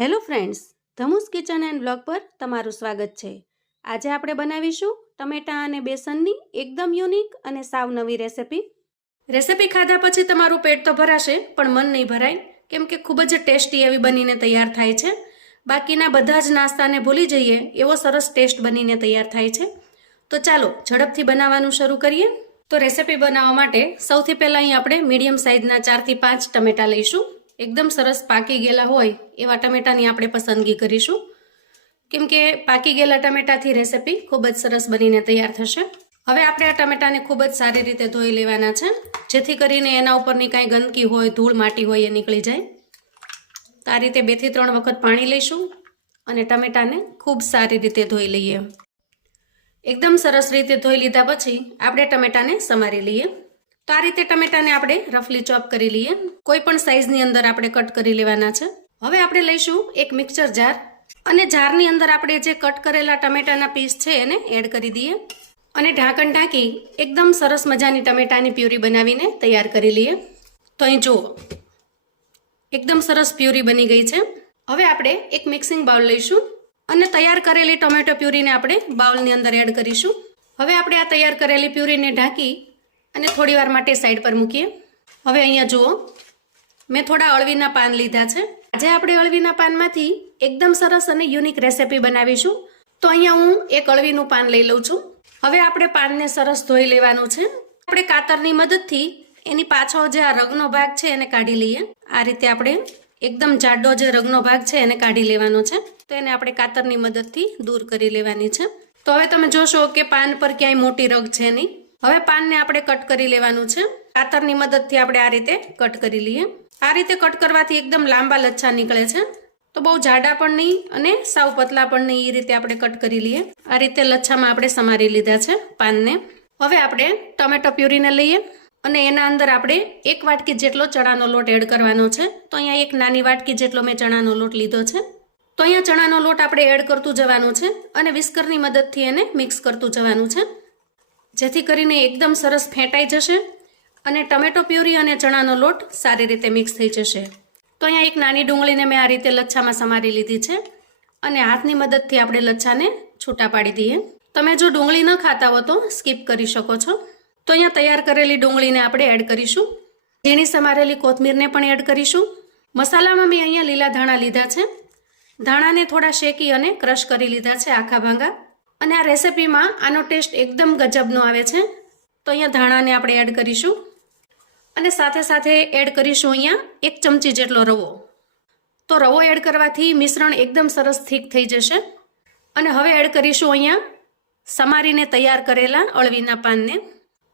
Hello friends, ધમુસ kitchen and blog પર તમારું સ્વાગત છે। આજે આપણે બનાવીશું ટમેટાં અને બેસનની એકદમ યુનિક અને સાવ નવી રેસિપી ખાધા પછી તમારું પેટ તો ભરાશે પણ મન નહીં ભરાય, કેમ કે ખૂબ જ ટેસ્ટી એવી બનીને તૈયાર થાય છે। બાકીના બધા જ નાસ્તાને ભૂલી જઈએ એવો સરસ ટેસ્ટ બનીને તૈયાર થાય છે। તો ચાલો ઝડપથી બનાવવાનું શરૂ કરીએ। તો રેસિપી બનાવવા માટે સૌથી પહેલાં અહીં આપણે મીડિયમ સાઇઝના 4 થી 5 ટમેટાં લઈશું। એકદમ સરસ પાકી ગયેલા હોય એવા ટમેટાની આપણે પસંદગી કરીશું, કેમ કે પાકી ગયેલા ટમેટાથી રેસિપી ખૂબ જ સરસ બનીને તૈયાર થશે। હવે આપણે આ ટમેટાને ખૂબ જ સારી રીતે ધોઈ લેવાના છે, જેથી કરીને એના ઉપરની કાંઈ ગંદકી હોય, ધૂળ માટી હોય એ નીકળી જાય। તો આ રીતે 2 થી 3 વખત પાણી લઈશું અને ટમેટાને ખૂબ સારી રીતે ધોઈ લઈએ। એકદમ સરસ રીતે ધોઈ લીધા પછી આપણે ટમેટાને સમારી લઈએ। તો આ રીતે ટમેટાને આપણે રફલી ચોપ કરી લઈએ। કોઈ પણ સાઈઝની અંદર આપણે કટ કરી લેવાના છે। હવે આપણે લઈશું એક મિક્સર જાર અને જારની અંદર આપણે જે કટ કરેલા ટમેટાના પીસ છે એને એડ કરી દઈએ અને ઢાંકણ ઢાંકી એકદમ સરસ મજાની ટમેટાની પ્યુરી બનાવીને તૈયાર કરી લઈએ। તો અહીં જુઓ, એકદમ સરસ પ્યુરી બની ગઈ છે। હવે આપણે એક મિક્સિંગ બાઉલ લઈશું અને તૈયાર કરેલી ટોમેટો પ્યુરીને આપણે બાઉલની અંદર એડ કરીશું। હવે આપણે આ તૈયાર કરેલી પ્યુરીને ઢાંકી અને થોડી વાર માટે સાઈડ પર મૂકીએ। હવે અહીંયા જુઓ, મેં થોડા અળવીના પાન લીધા છે। આજે આપણે અળવીના પાનમાંથી એકદમ સરસ અને યુનિક રેસિપી બનાવીશું। તો અહીંયા હું એક અળવીનું પાન લઈ લઉં છું। હવે આપણે પાનને સરસ ધોઈ લેવાનું છે। આપણે કાતરની મદદથી એની પાછળ જે આ રગનો ભાગ છે એને કાઢી લઈએ। આ રીતે આપણે એકદમ જાડો જે રગનો ભાગ છે એને કાઢી લેવાનો છે। તો એને આપણે કાતરની મદદથી દૂર કરી લેવાની છે। તો હવે તમે જોશો કે પાન પર ક્યાંય મોટી રગ છે નહીં। હવે પાનને આપણે કટ કરી લેવાનું છે। કાતરની મદદથી આપણે આ રીતે કટ કરી લઈએ। આ રીતે કટ કરવાથી એકદમ લાંબા લચ્છા નીકળે છે। તો બહુ જાડા પણ નહીં અને સાવ પતલા પણ નહીં, એ રીતે આપણે કટ કરી લઈએ। આ રીતે લચ્છામાં આપણે સમારી લીધા છે પાનને। હવે આપણે ટમેટો પ્યુરીને લઈએ અને એના અંદર આપણે 1 વાટકી જેટલો ચણાનો લોટ એડ કરવાનો છે। તો અહીંયા એક નાની વાટકી જેટલો મેં ચણાનો લોટ લીધો છે। તો અહીંયા ચણાનો લોટ આપણે એડ કરતું જવાનું છે અને વિસ્કરની મદદથી એને મિક્સ કરતું જવાનું છે, જેથી કરીને એકદમ સરસ ફેંટાઈ જશે અને ટમેટો પ્યુરી અને ચણાનો લોટ સારી રીતે મિક્સ થઈ જશે। તો અહીંયા એક નાની ડુંગળીને મેં આ રીતે લચ્છામાં સમારી લીધી છે અને હાથની મદદથી આપણે લચ્છાને છૂટા પાડી દઈએ। તમે જો ડુંગળી ન ખાતા હો તો સ્કીપ કરી શકો છો। તો અહીંયા તૈયાર કરેલી ડુંગળીને આપણે એડ કરીશું। ઝીણી સમારેલી કોથમીરને પણ એડ કરીશું। મસાલામાં મેં અહીંયા લીલા ધાણા લીધા છે। ધાણાને થોડા શેકી અને ક્રશ કરી લીધા છે, આખા ભાંગા। અને આ રેસિપીમાં આનો ટેસ્ટ એકદમ ગજબનો આવે છે। તો અહીંયા ધાણાને આપણે એડ કરીશું અને સાથે સાથે એડ કરીશું અહીંયા 1 ચમચી જેટલો રવો। તો રવો એડ કરવાથી મિશ્રણ એકદમ સરસ થીક થઈ જશે। અને હવે એડ કરીશું અહીંયા સમારીને તૈયાર કરેલા અળવીના પાનને।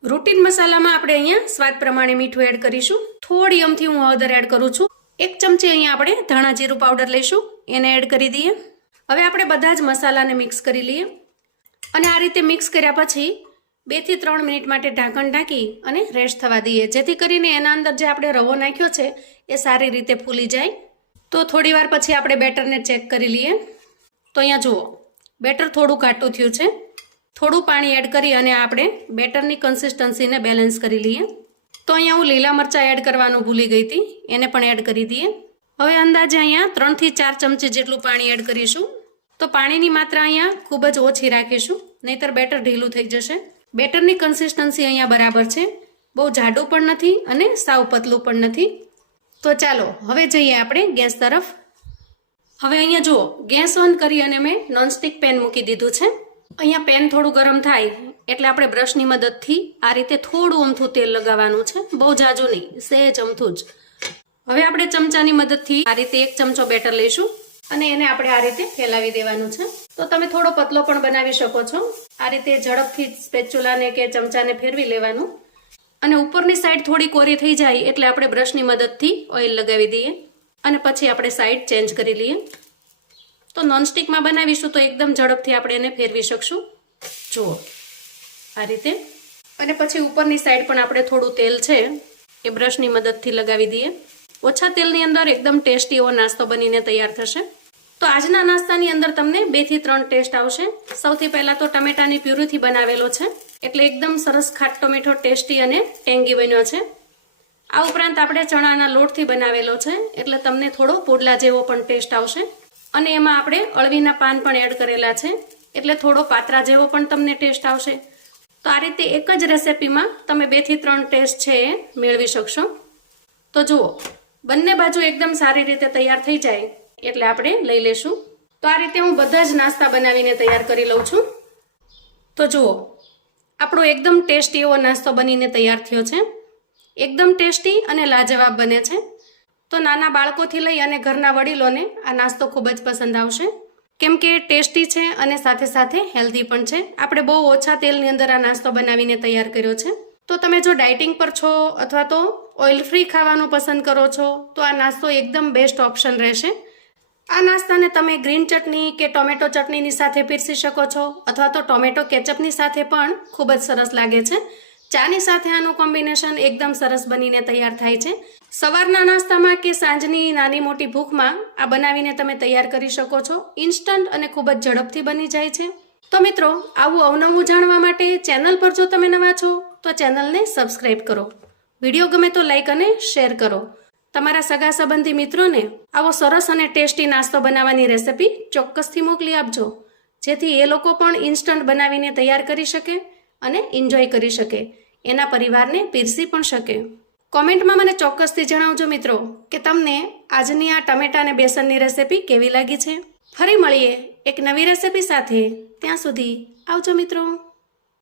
રૂટીન મસાલામાં આપણે અહીંયા સ્વાદ પ્રમાણે મીઠું એડ કરીશું। થોડી અમથી હું હળદર એડ કરું છું। 1 ચમચી અહીંયા આપણે ધાણા જીરું પાવડર લઈશું, એને એડ કરી દઈએ। હવે આપણે બધા જ મસાલાને મિક્સ કરી લઈએ અને આ રીતે મિક્સ કર્યા પછી 2 થી 3 મિનિટ માટે ઢાંકણ ઢાંકી અને રેસ્ટ થવા દઈએ, જેથી કરીને એના અંદર જે આપણે રવો નાખ્યો છે એ સારી રીતે ફૂલી જાય। તો થોડી વાર પછી આપણે બેટરને ચેક કરી લઈએ। તો અહીંયા જુઓ, બેટર થોડું ઘાટું થયું છે। થોડું પાણી એડ કરી અને આપણે બેટરની કન્સિસ્ટન્સીને બેલેન્સ કરી લઈએ। તો અહીંયા હું લીલા મરચાં એડ કરવાનું ભૂલી ગઈ હતી, એને પણ એડ કરી દઈએ। હવે અંદાજે અહીંયા 3 થી 4 ચમચી જેટલું પાણી એડ કરીશું। તો પાણીની માત્રા અહીંયા ખૂબ જ ઓછી રાખીશું, નહીતર બેટર ઢીલું થઈ જશે। બેટરની કન્સિસ્ટન્સી અહીંયા બરાબર છે, બહુ જાડું પણ નથી અને સાવ પતલું પણ નથી। તો ચાલો હવે જઈએ આપણે ગેસ તરફ। હવે અહીંયા જુઓ, ગેસ ઓન કરી અને મેં નોનસ્ટિક પેન મૂકી દીધું છે। અહીંયા પેન થોડું ગરમ થાય એટલે આપણે બ્રશની મદદથી આ રીતે થોડું અમથું તેલ લગાવવાનું છે, બહુ ઝાઝું નહીં, સહેજ અમથું જ। હવે આપણે ચમચાની મદદથી આ રીતે 1 ચમચો બેટર લઈશું અને એને આપણે આ રીતે ફેલાવી દેવાનું છે। તો તમે થોડો પતલો પણ બનાવી શકો છો। આ રીતે ઝડપથી સ્પેચ્યુલાને કે ચમચાને ફેરવી લેવાનું અને ઉપરની સાઈડ થોડી કોરી થઈ જાય એટલે આપણે બ્રશની મદદથી ઓઇલ લગાવી દઈએ અને પછી આપણે સાઈડ ચેન્જ કરી લઈએ। તો નોનસ્ટિકમાં બનાવીશું તો એકદમ ઝડપથી આપણે એને ફેરવી શકશું। જુઓ આ રીતે, અને પછી ઉપરની સાઈડ પણ આપણે થોડું તેલ છે એ બ્રશની મદદથી લગાવી દઈએ। ઓછા તેલની અંદર એકદમ ટેસ્ટી એવો નાસ્તો બનીને તૈયાર થશે। તો આજના નાસ્તાની અંદર તમને 2 થી 3 ટેસ્ટ આવશે। સૌથી પહેલાં તો ટમેટાની પ્યુરીથી બનાવેલો છે એટલે એકદમ સરસ ખાટો મીઠો ટેસ્ટી અને ટેંગી બન્યો છે। આ ઉપરાંત આપણે ચણાના લોટથી બનાવેલો છે એટલે તમને થોડો પુડલા જેવો પણ ટેસ્ટ આવશે અને એમાં આપણે અળવીના પાન પણ એડ કરેલા છે એટલે થોડો પાત્રા જેવો પણ તમને ટેસ્ટ આવશે. તો આ રીતે એક જ રેસિપીમાં તમે 2 થી 3 ટેસ્ટ છે એ મેળવી શકશો. તો જુઓ, બંને બાજુ એકદમ સારી રીતે તૈયાર થઈ જાય એટલે આપણે લઈ લેશું. તો આ રીતે હું બધા જ નાસ્તા બનાવીને તૈયાર કરી લઉં છું. તો જુઓ, આપણો એકદમ ટેસ્ટી એવો નાસ્તો બનીને તૈયાર થયો છે. એકદમ ટેસ્ટી અને લાજવાબ બને છે. તો નાના બાળકોથી લઈ અને ઘરના વડીલોને આ નાસ્તો ખૂબ જ પસંદ આવશે કેમ કે ટેસ્ટી છે અને સાથે સાથે હેલ્ધી પણ છે. આપણે બહુ ઓછા તેલની અંદર આ નાસ્તો બનાવીને તૈયાર કર્યો છે. તો તમે જો ડાયટિંગ પર છો અથવા તો ઓઇલ ફ્રી ખાવાનું પસંદ કરો છો તો આ નાસ્તો એકદમ બેસ્ટ ઓપ્શન રહેશે. આ નાસ્તાને તમે ગ્રીન ચટણી કે ટોમેટો ચટણીની સાથે પીરસી શકો છો અથવા તો ટોમેટો કેચઅપની સાથે પણ ખૂબ જ સરસ લાગે છે. ચાની સાથે આનું કોમ્બિનેશન એકદમ સરસ બનીને તૈયાર થાય છે. સવારના નાસ્તામાં કે સાંજની નાની મોટી ભૂખમાં આ બનાવીને તમે તૈયાર કરી શકો છો. ઇન્સ્ટન્ટ અને ખૂબ જ ઝડપથી બની જાય છે. તો મિત્રો, આવું અવનવું જાણવા માટે ચેનલ પર જો તમે નવા છો તો ચેનલને સબસ્ક્રાઇબ કરો. વિડીયો ગમે તો લાઈક અને શેર કરો. તમારા સગા સંબંધી મિત્રોને આવો સરસ અને ટેસ્ટી નાસ્તો બનાવવાની રેસિપી ચોક્કસથી મોકલી આપજો જેથી એ લોકો પણ ઇન્સ્ટન્ટ બનાવીને તૈયાર કરી શકે અને એન્જોય કરી શકે, એના પરિવારને પીરસી પણ શકે. કોમેન્ટમાં મને ચોક્કસથી જણાવજો મિત્રો કે તમને આજની આ ટમેટા અને બેસનની રેસિપી કેવી લાગી છે. ફરી મળીએ એક નવી રેસિપી સાથે. ત્યાં સુધી આવજો મિત્રો.